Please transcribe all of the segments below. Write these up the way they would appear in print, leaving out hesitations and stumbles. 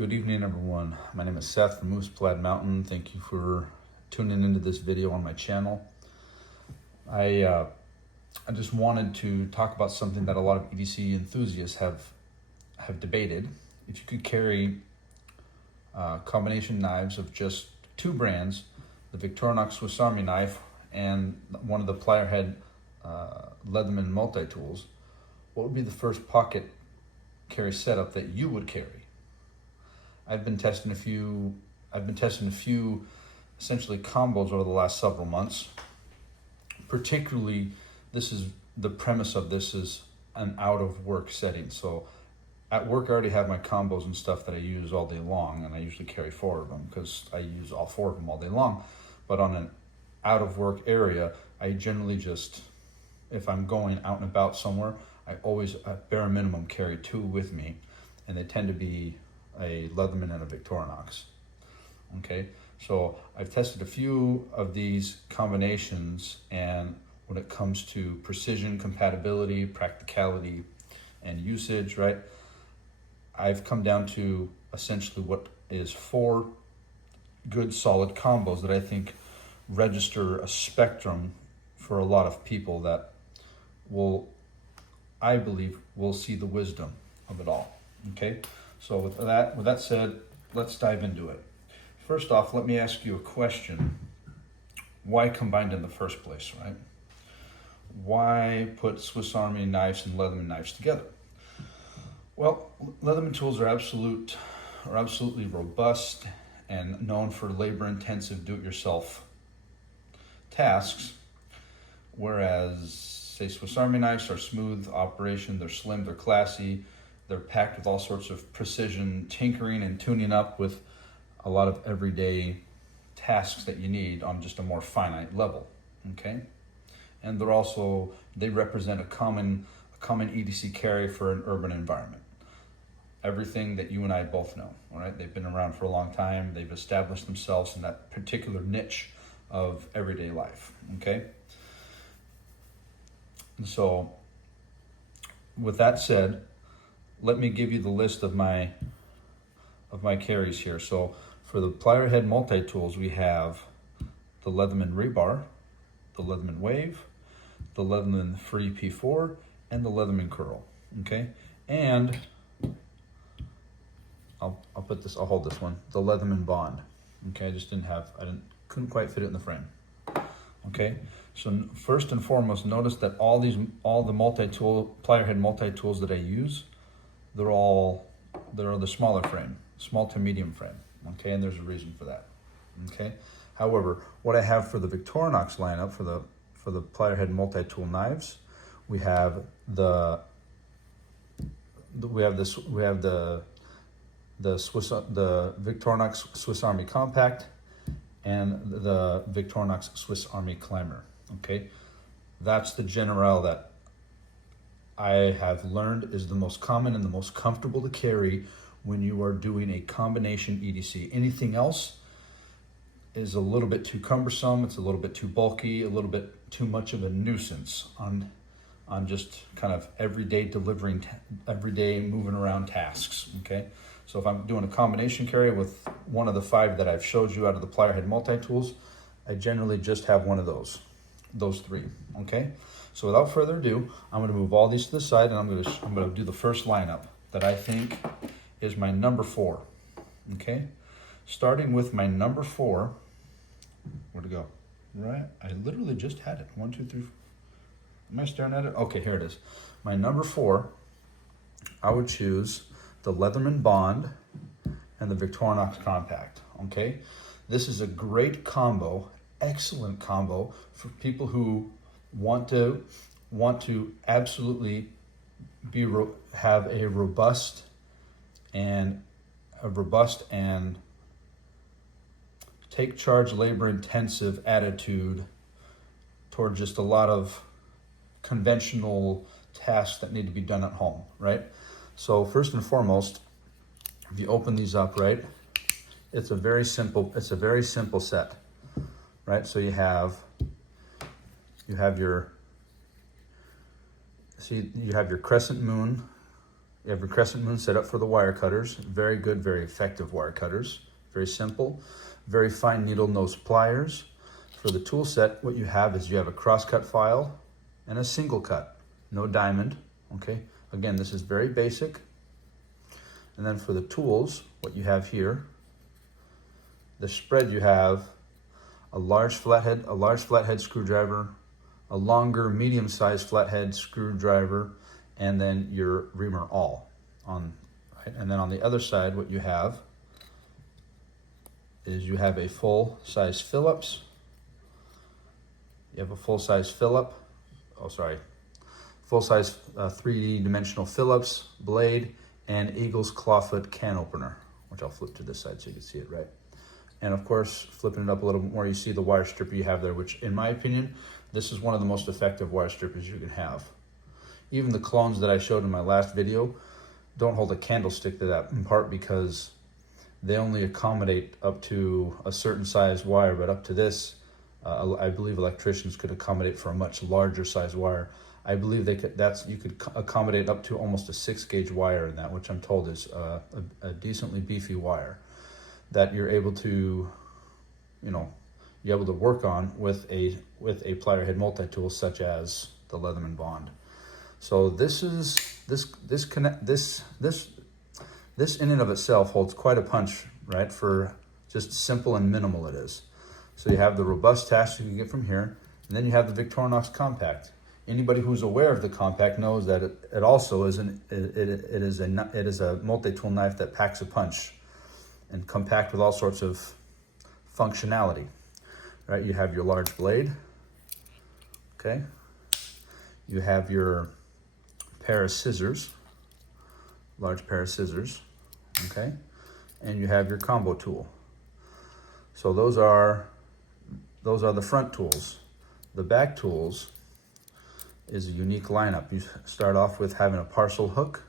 Good evening, everyone. My name is Seth from Moose Plaid Mountain. Thank you for tuning into this video on my channel. I just wanted to talk about something that a lot of EDC enthusiasts have debated. If you could carry combination knives of just two brands, the Victorinox Swiss Army knife and one of the plier head Leatherman multi-tools, what would be the first pocket carry setup that you would carry? I've been testing a few essentially combos over the last several months. Particularly, the premise of this is an out of work setting. So at work I already have my combos and stuff that I use all day long, and I usually carry 4 of them because I use all 4 of them all day long. But on an out of work area, I generally just, if I'm going out and about somewhere, I always at bare minimum carry 2 with me, and they tend to be a Leatherman and a Victorinox. Okay, so I've tested a few of these combinations, and when it comes to precision, compatibility, practicality, and usage, right, I've come down to essentially what is 4 good solid combos that I think register a spectrum for a lot of people that I believe will see the wisdom of it all. Okay, so with that said, let's dive into it. First off, let me ask you a question. Why combined in the first place, right? Why put Swiss Army knives and Leatherman knives together? Well, Leatherman tools are absolutely robust and known for labor-intensive do-it-yourself tasks, whereas, say, Swiss Army knives are smooth operation, they're slim, they're classy, they're packed with all sorts of precision tinkering and tuning up with a lot of everyday tasks that you need on just a more finite level, okay? And they represent a common EDC carry for an urban environment. Everything that you and I both know, all right? They've been around for a long time. They've established themselves in that particular niche of everyday life, okay? And so with that said, let me give you the list of my carries here. So for the plier head multi-tools, we have the Leatherman Rebar, the Leatherman Wave, the Leatherman Free P4, and the Leatherman Curl, okay? And I'll hold this one, the Leatherman Bond, okay? I couldn't quite fit it in the frame, okay? So first and foremost, notice that all the multi-tool, plier head multi-tools that I use, they're the smaller frame, small to medium frame, okay? And there's a reason for that, okay? However, what I have for the Victorinox lineup, for the plier head multi-tool knives, we have the Victorinox Swiss Army Compact and the Victorinox Swiss Army Climber, okay? That's the general that I have learned is the most common and the most comfortable to carry when you are doing a combination EDC. Anything else is a little bit too cumbersome, it's a little bit too bulky, a little bit too much of a nuisance on just kind of everyday moving around tasks, okay? So if I'm doing a combination carry with one of the 5 that I've showed you out of the plier head multi-tools, I generally just have one of those 3, okay? So without further ado, I'm gonna move all these to the side, and I'm gonna do the first lineup that I think is my number 4, okay? Starting with my number 4, where'd it go? Right, I literally just had it, 1, 2, 3, am I staring at it? Okay, here it is. My number 4, I would choose the Leatherman Bond and the Victorinox Compact, okay? This is a great combo, excellent combo for people who want to absolutely have a robust and take charge, labor intensive attitude toward just a lot of conventional tasks that need to be done at home, right? So first and foremost, if you open these up, right, it's a very simple set, right? So you have your crescent moon You have your crescent moon set up for the wire cutters. Very good, very effective wire cutters. Very simple. Very fine needle nose pliers. For the tool set, what you have is you have a crosscut file and a single cut. No diamond, okay? Again, this is very basic. And then for the tools, what you have here, the spread, you have a large flathead screwdriver, a longer medium-sized flathead screwdriver, and then your reamer awl on, right? And then on the other side, what you have is you have a full-size Phillips. You have a full-size full-size 3D dimensional Phillips blade and Eagle's clawfoot can opener, which I'll flip to this side so you can see it, right? And of course, flipping it up a little bit more, you see the wire stripper you have there, which in my opinion, this is one of the most effective wire strippers you can have. Even the clones that I showed in my last video don't hold a candlestick to that, in part because they only accommodate up to a certain size wire, but up to this, I believe electricians could accommodate for a much larger size wire. I believe you could accommodate up to almost a 6-gauge wire in that, which I'm told is a decently beefy wire that you're able to, you're able to work on with a plier head multi-tool such as the Leatherman Bond. So this in and of itself holds quite a punch, right? For just simple and minimal it is. So you have the robust task you can get from here, and then you have the Victorinox Compact. Anybody who's aware of the Compact knows that it also is it is a multi-tool knife that packs a punch, and compact with all sorts of functionality, right? You have your large blade, okay? You have your pair of scissors, large pair of scissors, okay? And you have your combo tool. So those are the front tools. The back tools is a unique lineup. You start off with having a parcel hook,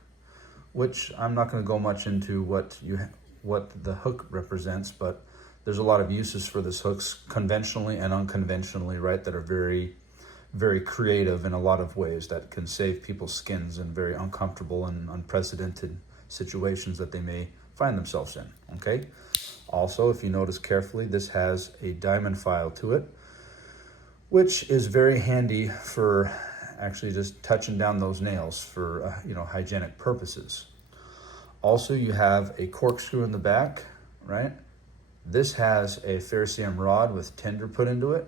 which I'm not going to go much into what the hook represents, but there's a lot of uses for this hooks, conventionally and unconventionally, right, that are very, very creative in a lot of ways that can save people's skins in very uncomfortable and unprecedented situations that they may find themselves in, okay? Also, if you notice carefully, this has a diamond file to it, which is very handy for actually just touching down those nails for hygienic purposes. Also, you have a corkscrew in the back, right? This has a ferrocerium rod with tinder put into it,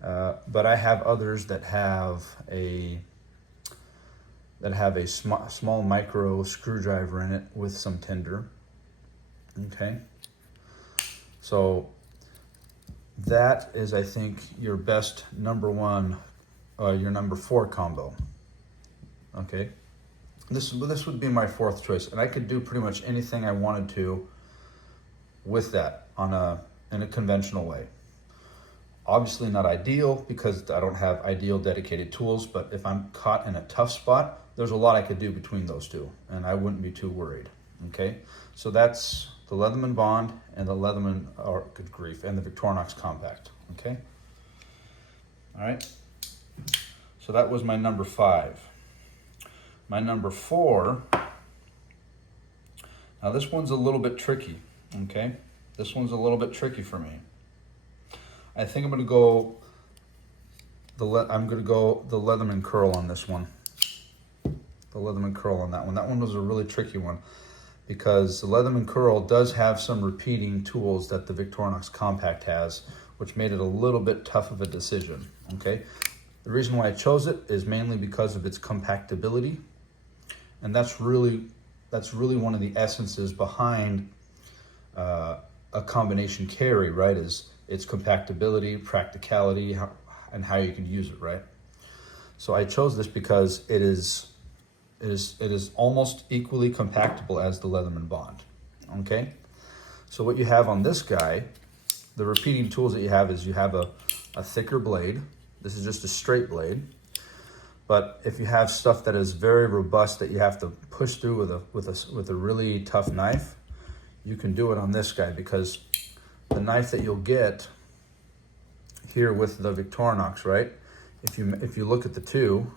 but I have others that have a small micro screwdriver in it with some tinder. Okay, so that is, I think, your best number 4 combo. Okay, this would be my 4th choice, and I could do pretty much anything I wanted to with that in a conventional way. Obviously not ideal because I don't have ideal dedicated tools, but if I'm caught in a tough spot, there's a lot I could do between those two, and I wouldn't be too worried. Okay, so that's the Leatherman Bond and the Leatherman, or good grief, and the Victorinox Compact. Okay, all right. So that was my number 5. My number 4. Now this one's a little bit tricky. Okay, this one's a little bit tricky for me. I think I'm gonna go the Leatherman Curl on this one. The Leatherman Curl on that one. That one was a really tricky one because the Leatherman Curl does have some repeating tools that the Victorinox Compact has, which made it a little bit tough of a decision. Okay, the reason why I chose it is mainly because of its compactability, and that's really one of the essences behind a combination carry, right? Is its compactability, practicality, and how you can use it, right? So I chose this because it is almost equally compactable as the Leatherman Bond. Okay, so what you have on this guy, the repeating tools that you have is you have a thicker blade. This is just a straight blade, but if you have stuff that is very robust that you have to push through with a really tough knife, you can do it on this guy, because the knife that you'll get here with the Victorinox, right? If you look at the two,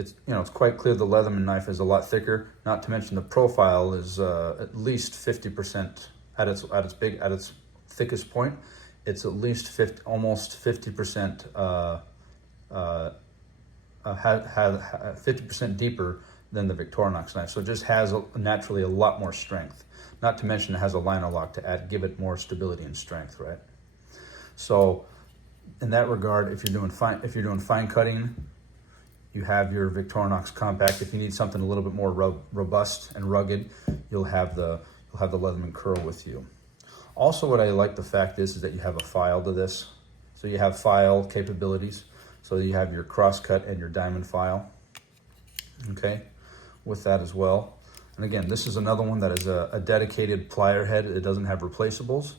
it's quite clear the Leatherman knife is a lot thicker. Not to mention the profile is at least 50% at its thickest point. It's at least almost 50% 50% deeper than the Victorinox knife. So it just has naturally a lot more strength. Not to mention it has a liner lock to give it more stability and strength, right? So in that regard, if you're doing fine cutting, you have your Victorinox compact. If you need something a little bit more robust and rugged, you'll have the Leatherman curl with you. Also, what I like the fact is that you have a file to this. So you have file capabilities. So you have your crosscut and your diamond file, okay, with that as well. And again, this is another one that is a dedicated plier head. It doesn't have replaceables.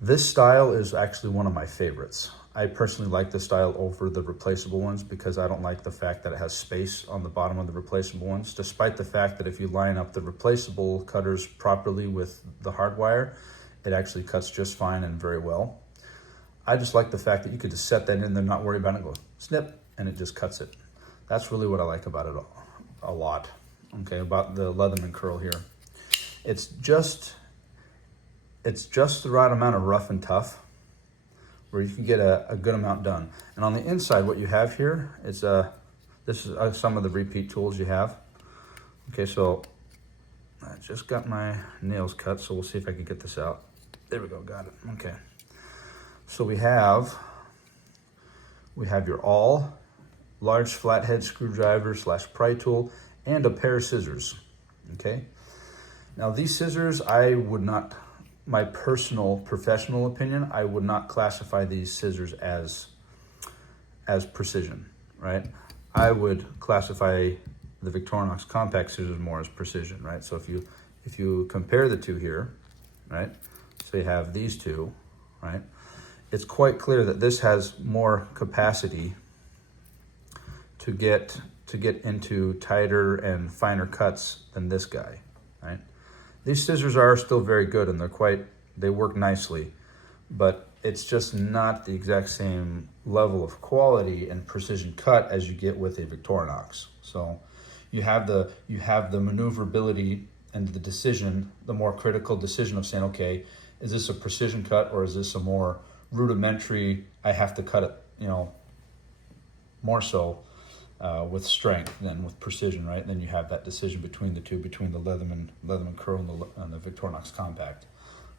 This style is actually one of my favorites. I personally like this style over the replaceable ones because I don't like the fact that it has space on the bottom of the replaceable ones, despite the fact that if you line up the replaceable cutters properly with the hardwire, it actually cuts just fine and very well. I just like the fact that you could just set that in there, not worry about it, go snip, and it just cuts it. That's really what I like about it a lot, okay, about the Leatherman curl here. It's just the right amount of rough and tough where you can get a good amount done. And on the inside, what you have here is, this is some of the repeat tools you have. Okay, so I just got my nails cut, so we'll see if I can get this out. There we go, got it, okay. So we have your awl, large flathead screwdriver / pry tool, and a pair of scissors, okay? Now these scissors, I would not, my personal professional opinion, I would not classify these scissors as precision, right? I would classify the Victorinox compact scissors more as precision, right? So if you compare the two here, right? So you have these two, right? It's quite clear that this has more capacity to get into tighter and finer cuts than this guy, right? These scissors are still very good and they work nicely, but it's just not the exact same level of quality and precision cut as you get with a Victorinox. So you have the maneuverability and the decision, the more critical decision of saying, okay, is this a precision cut or is this a more rudimentary, I have to cut it, more so with strength than with precision, right? Then you have that decision between the two, between the Leatherman curl and the Victorinox compact.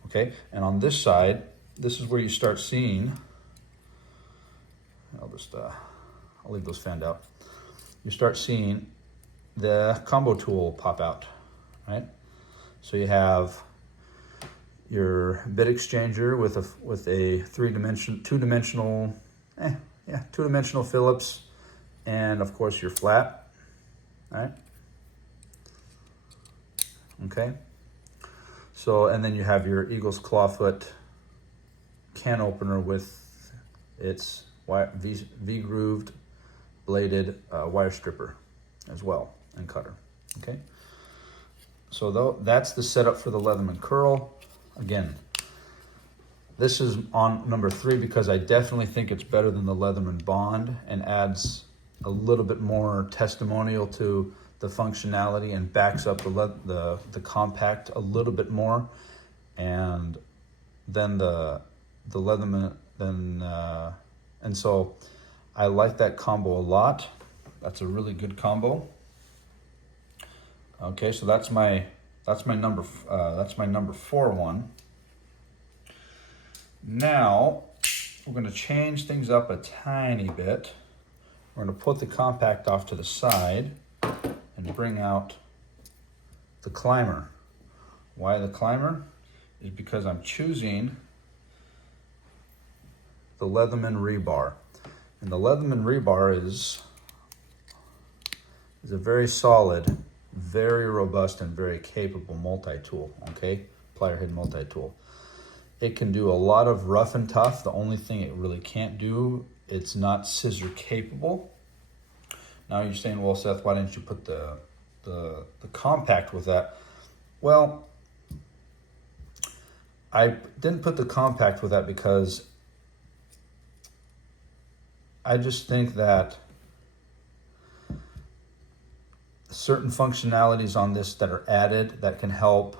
Okay, and on this side, this is where you start seeing, I'll leave those fanned out. You start seeing the combo tool pop out, right? So you have your bit exchanger with a two-dimensional Phillips, and of course your flat, right? Okay. So, and then you have your Eagles Clawfoot can opener with its V-grooved bladed wire stripper as well, and cutter, okay? So that's the setup for the Leatherman curl. Again, this is on number 3 because I definitely think it's better than the Leatherman Bond and adds a little bit more testimonial to the functionality and backs up the compact a little bit more. And then the Leatherman, and so I like that combo a lot. That's a really good combo. Okay, so that's my number 4 one. Now we're going to change things up a tiny bit. We're going to put the compact off to the side and bring out the climber. Why the climber? Is because I'm choosing the Leatherman rebar. And the Leatherman rebar is a very solid, very robust, and very capable multi-tool, okay? Plier head multi-tool. It can do a lot of rough and tough. The only thing it really can't do, it's not scissor capable. Now you're saying, well, Seth, why didn't you put the compact with that? Well, I didn't put the compact with that because I just think that certain functionalities on this that are added that can help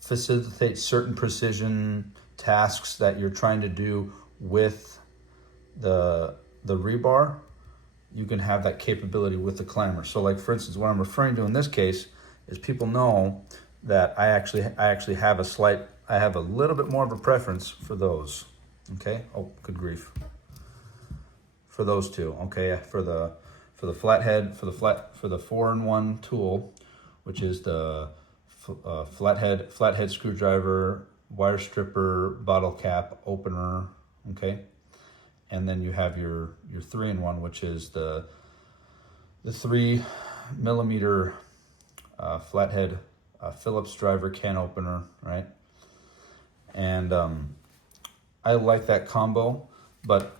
facilitate certain precision tasks that you're trying to do with the rebar. You can have that capability with the climber. So like for instance, what I'm referring to in this case is people know that I actually have I have a little bit more of a preference for those. Okay. Oh, good grief. For those two. Okay. For the flathead, for the 4-in-1 tool, which is the flathead screwdriver, wire stripper, bottle cap, opener. Okay. And then you have your 3-in-1, which is the 3mm flathead Phillips driver can opener, right? And I like that combo, but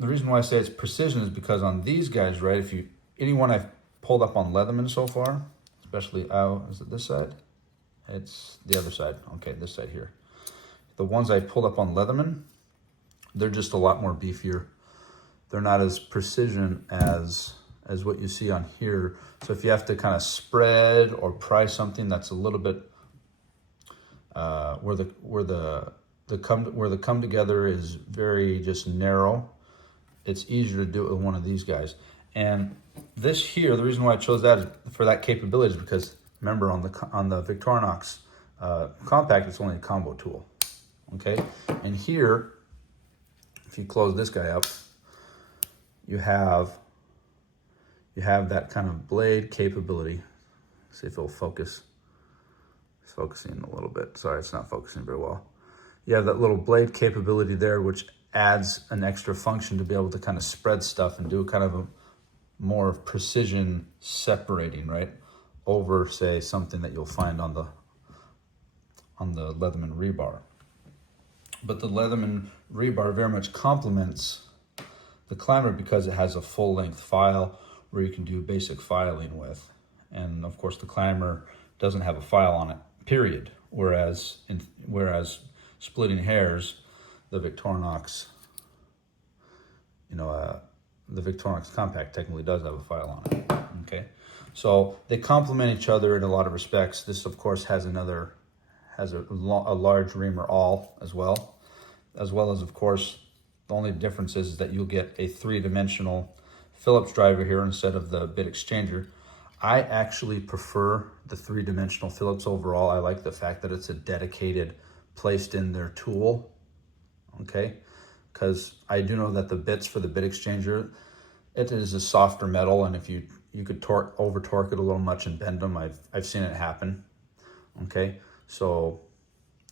the reason why I say it's precision is because on these guys, right? Anyone I've pulled up on Leatherman so far, especially is it this side? It's the other side. Okay, this side here. The ones I pulled up on Leatherman, they're just a lot more beefier. They're not as precision as what you see on here. So if you have to kind of spread or pry something that's a little bit where the come together is very just narrow, it's easier to do it with one of these guys. And this here, the reason why I chose that is for that capability is because remember on the Victorinox compact, it's only a combo tool. Okay, and here, if you close this guy up, you have that kind of blade capability. See if it'll focus. It's focusing a little bit. Sorry, it's not focusing very well. You have that little blade capability there, which adds an extra function to be able to kind of spread stuff and do kind of a more precision separating, right? Over, say, something that you'll find on the Leatherman rebar. But the Leatherman rebar very much complements the climber because it has a full-length file where you can do basic filing with. And of course the climber doesn't have a file on it, period. Whereas splitting hairs, the Victorinox, the Victorinox compact technically does have a file on it. Okay, so they complement each other in a lot of respects. This of course has a large reamer awl as well as of course the only difference is that you'll get a 3-dimensional Phillips driver here instead of the bit exchanger. I actually prefer the 3-dimensional Phillips overall. I like the fact that it's a dedicated, placed in their tool, okay? Because I do know that the bits for the bit exchanger, it is a softer metal, and if you could over torque it a little much and bend them. I've seen it happen, okay? So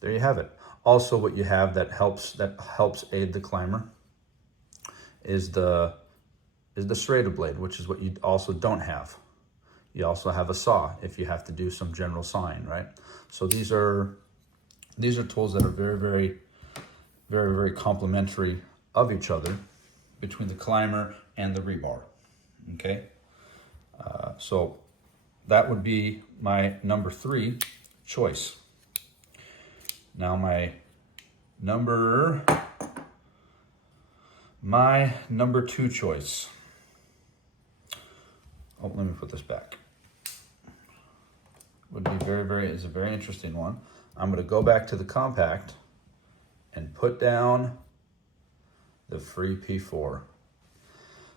there you have it. Also, what you have that helps aid the climber is the serrated blade, which is what you also don't have. You also have a saw if you have to do some general sawing, right? So these are tools that are very, very, very, very complementary of each other between the climber and the rebar. Okay, so that would be my number 3 choice. Now my number 2 choice. Oh, let me put this back. Would be is a very interesting one. I'm going to go back to the compact and put down the Free P4.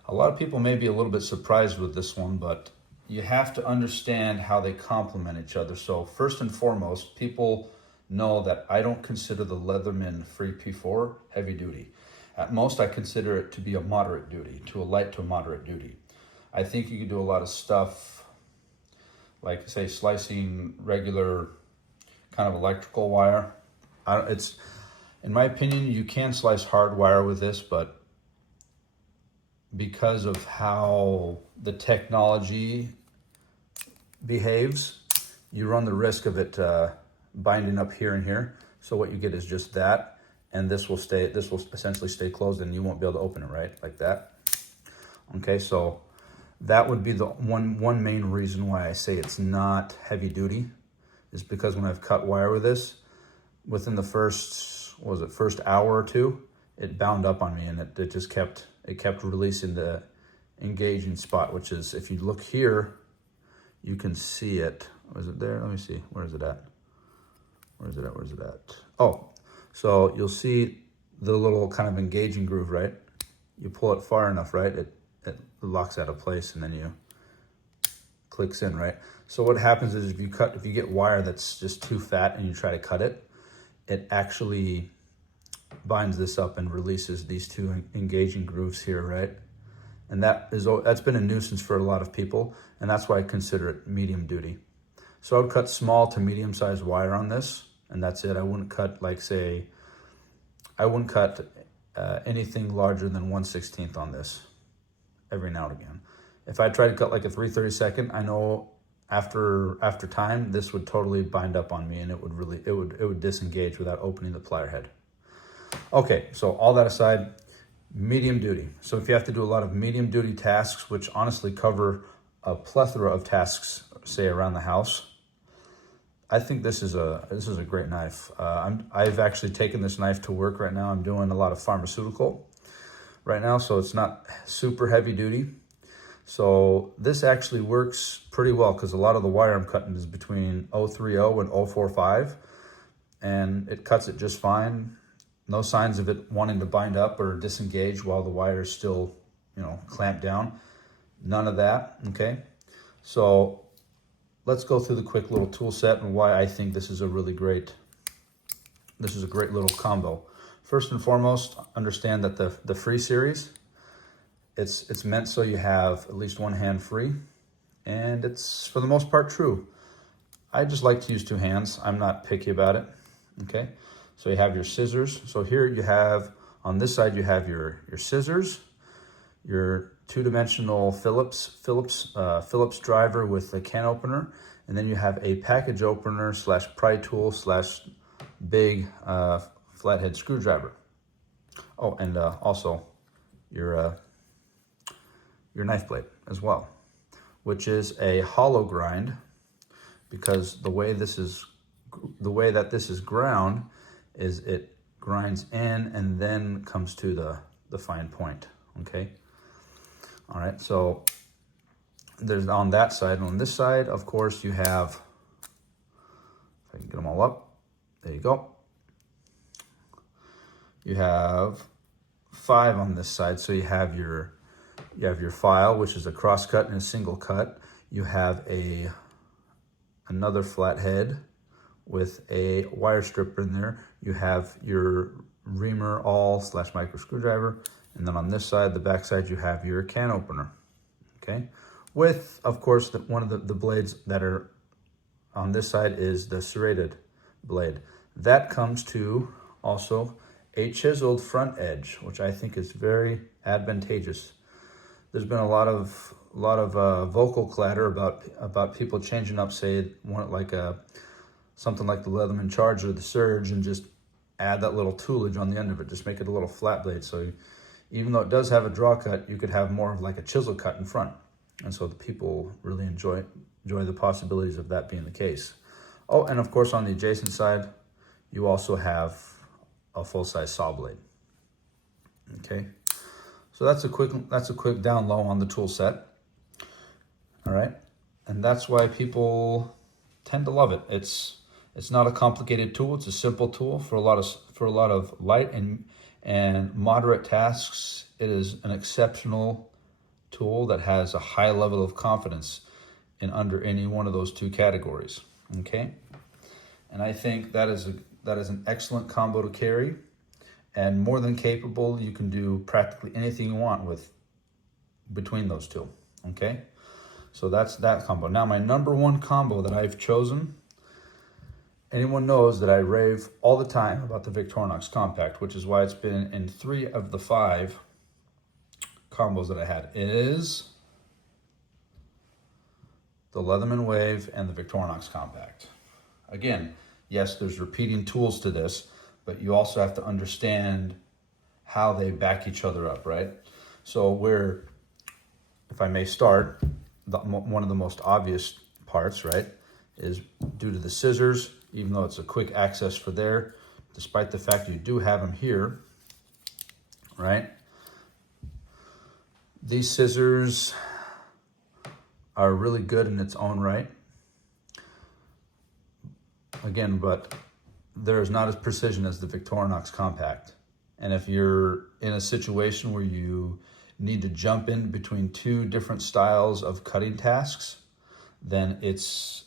A lot of people may be a little bit surprised with this one, but you have to understand how they complement each other. So first and foremost, people know that I don't consider the Leatherman Free P4 heavy duty. At most, I consider it to be a moderate duty, to a light to a moderate duty. I think you can do a lot of stuff like, say, slicing regular kind of electrical wire. In my opinion, you can slice hard wire with this, but because of how the technology behaves, you run the risk of it binding up here and here. So what you get is just that, and this will essentially stay closed, and you won't be able to open it, right? Like that. Okay, so that would be the one main reason why I say it's not heavy duty, is because when I've cut wire with this, within the first hour or two, it bound up on me, and it just kept releasing the engaging spot, which is, if you look here, you can see it. Was it there? Let me see. Where is it at? Where is it at? Where is it at? Oh, so you'll see the little kind of engaging groove, right? You pull it far enough, right? It locks out of place, and then you clicks in, right? So what happens is if you get wire that's just too fat and you try to cut it, it actually binds this up and releases these two engaging grooves here, right? And that's been a nuisance for a lot of people, and that's why I consider it medium duty. So I would cut small to medium sized wire on this, and that's it. I wouldn't cut, like, say, I wouldn't cut anything larger than 1/16 on this every now and again. If I tried to cut like a 3/32, I know after time this would totally bind up on me, and it would disengage without opening the plier head. Okay, so all that aside, medium duty. So if you have to do a lot of medium duty tasks, which honestly cover a plethora of tasks, say around the house, I think this is a great knife. I've actually taken this knife to work right now. I'm doing a lot of pharmaceutical right now, so it's not super heavy duty. So this actually works pretty well because a lot of the wire I'm cutting is between 030 and 045, and it cuts it just fine. No signs of it wanting to bind up or disengage while the wire is still, clamped down. None of that, okay? So let's go through the quick little tool set and why I think this is a great little combo. First and foremost, understand that the free series, it's meant so you have at least one hand free, and it's for the most part true. I just like to use two hands. I'm not picky about it, okay? So you have your scissors. So here you have, on this side, you have your scissors, your two-dimensional Phillips driver with a can opener, and then you have a package opener / pry tool / big flathead screwdriver. Oh, and also your knife blade as well, which is a hollow grind, because the way that this is ground is it grinds in and then comes to the fine point, okay? All right, so there's on that side. And on this side, of course, you have, if I can get them all up, there you go. You have 5 on this side, so you have your file, which is a cross cut and a single cut. You have another flathead with a wire stripper in there. You have your reamer awl / micro screwdriver, and then on this side, the back side, you have your can opener, okay? With, of course, one of the blades that are on this side is the serrated blade. That comes to also a chiseled front edge, which I think is very advantageous. There's been a lot of vocal clatter about people changing up, say, something like the Leatherman Charge or the Surge, and just add that little toolage on the end of it. Just make it a little flat blade. So even though it does have a draw cut, you could have more of like a chisel cut in front. And so the people really enjoy the possibilities of that being the case. Oh, and of course on the adjacent side, you also have a full-size saw blade. Okay, so that's a quick down low on the tool set. All right, and that's why people tend to love it. It's not a complicated tool. It's a simple tool for a lot of light and moderate tasks. It is an exceptional tool that has a high level of confidence in under any one of those two categories. Okay, and I think that is an excellent combo to carry, and more than capable. You can do practically anything you want between those two. Okay, so that's that combo. Now my number one combo that I've chosen. Anyone knows that I rave all the time about the Victorinox Compact, which is why it's been in 3 of the 5 combos that I had. It is the Leatherman Wave and the Victorinox Compact. Again, yes, there's repeating tools to this, but you also have to understand how they back each other up, right? So if I may start, one of the most obvious parts, right, is due to the scissors. Even though it's a quick access for there, despite the fact you do have them here, right? These scissors are really good in its own right. Again, but they're not as precision as the Victorinox Compact. And if you're in a situation where you need to jump in between two different styles of cutting tasks, then it's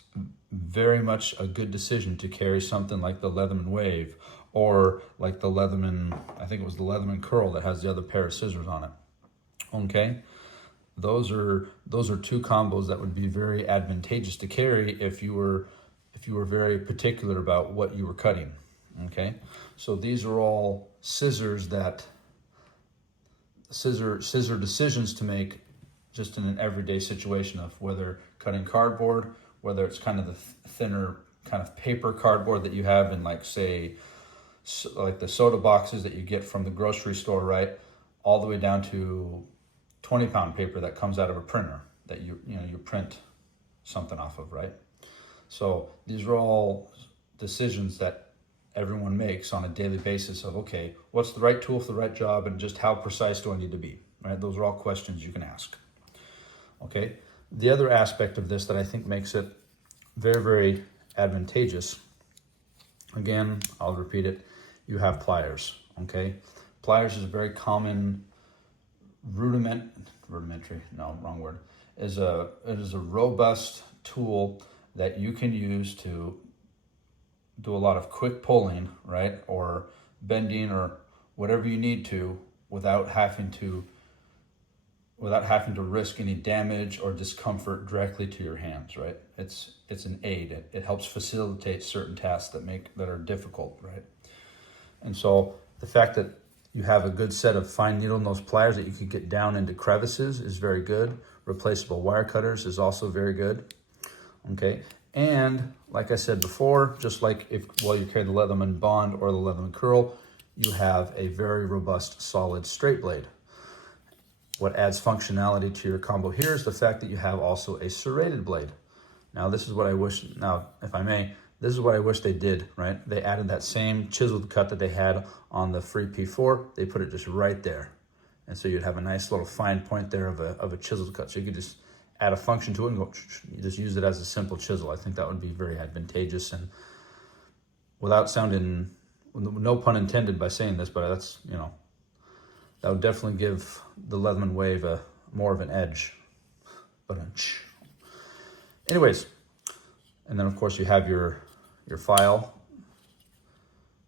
very much a good decision to carry something like the Leatherman Wave, or like the Leatherman, I think it was the Leatherman Curl that has the other pair of scissors on it. Okay, those are two combos that would be very advantageous to carry if you were very particular about what you were cutting. Okay, so these are all scissor decisions to make just in an everyday situation of whether cutting cardboard, whether it's kind of the thinner kind of paper cardboard that you have in, like, say, like the soda boxes that you get from the grocery store, right? All the way down to 20-pound paper that comes out of a printer that you print something off of, right? So these are all decisions that everyone makes on a daily basis of, okay, what's the right tool for the right job, and just how precise do I need to be, right? Those are all questions you can ask. Okay, the other aspect of this that I think makes it very, very advantageous, again, I'll repeat it, you have pliers. Okay, pliers is a very common rudimentary, no, wrong word, it is a robust tool that you can use to do a lot of quick pulling, right, or bending or whatever you need to without having to risk any damage or discomfort directly to your hands, right? It's an aid. It helps facilitate certain tasks that are difficult, right? And so the fact that you have a good set of fine needle nose pliers that you can get down into crevices is very good. Replaceable wire cutters is also very good. Okay, and like I said before, just like while you carry the Leatherman Bond or the Leatherman Curl, you have a very robust, solid straight blade. What adds functionality to your combo here is the fact that you have also a serrated blade. Now, this is what I wish, if I may, this is what I wish they did, right? They added that same chiseled cut that they had on the Free P4. They put it just right there. And so you'd have a nice little fine point there of a chiseled cut. So you could just add a function to it and go, you just use it as a simple chisel. I think that would be very advantageous, and without sounding, no pun intended by saying this, but that's, that would definitely give the Leatherman Wave more of an edge. But anyways, and then of course you have your file,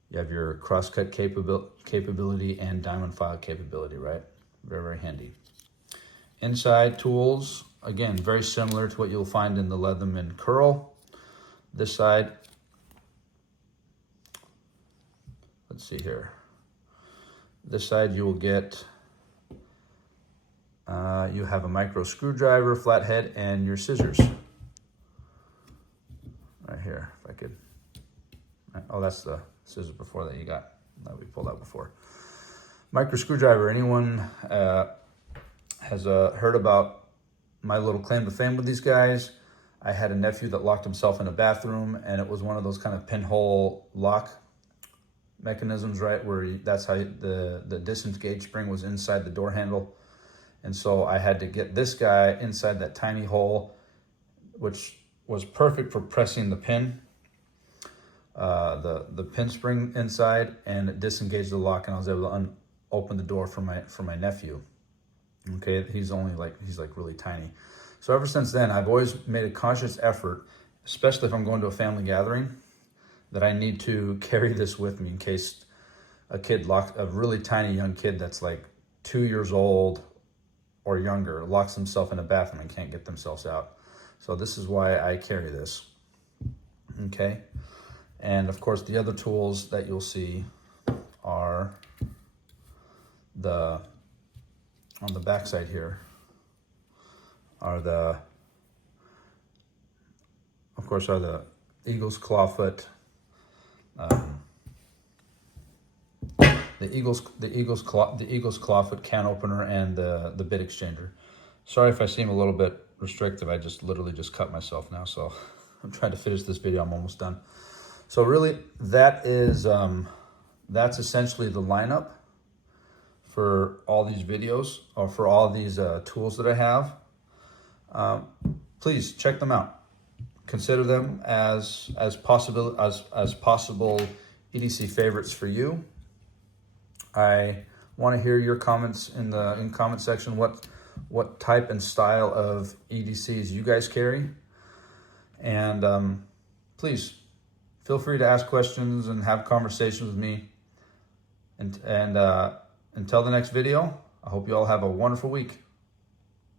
you have your crosscut capability and diamond file capability, right? Very, very handy. Inside tools, again, very similar to what you'll find in the Leatherman Curl. This side, let's see here. This side you will get, you have a micro screwdriver, flathead, and your scissors. Right here, if I could. Oh, that's the scissors before that you got, that we pulled out before. Micro screwdriver, anyone has heard about my little claim to fame with these guys? I had a nephew that locked himself in a bathroom, and it was one of those kind of pinhole lock mechanisms, right, where that's how the disengage spring was inside the door handle. And so I had to get this guy inside that tiny hole, which was perfect for pressing the pin, the pin spring inside, and it disengaged the lock, and I was able to open the door for my nephew. Okay, he's really tiny. So ever since then, I've always made a conscious effort, especially if I'm going to a family gathering, that I need to carry this with me in case a really tiny young kid that's like 2 years old or younger locks himself in a bathroom and can't get themselves out. So this is why I carry this. Okay, and of course the other tools that you'll see are on the back side here are the Eagles clawfoot, the Eagles clawfoot can opener, and the bit exchanger. Sorry if I seem a little bit restrictive. I just literally just cut myself now, so I'm trying to finish this video. I'm almost done. So really, that is that's essentially the lineup for all these videos, or for all these tools that I have. please check them out. Consider them as possible EDC favorites for you. I want to hear your comments in the comment section. What type and style of EDCs you guys carry, and please feel free to ask questions and have conversations with me. And until the next video, I hope you all have a wonderful week.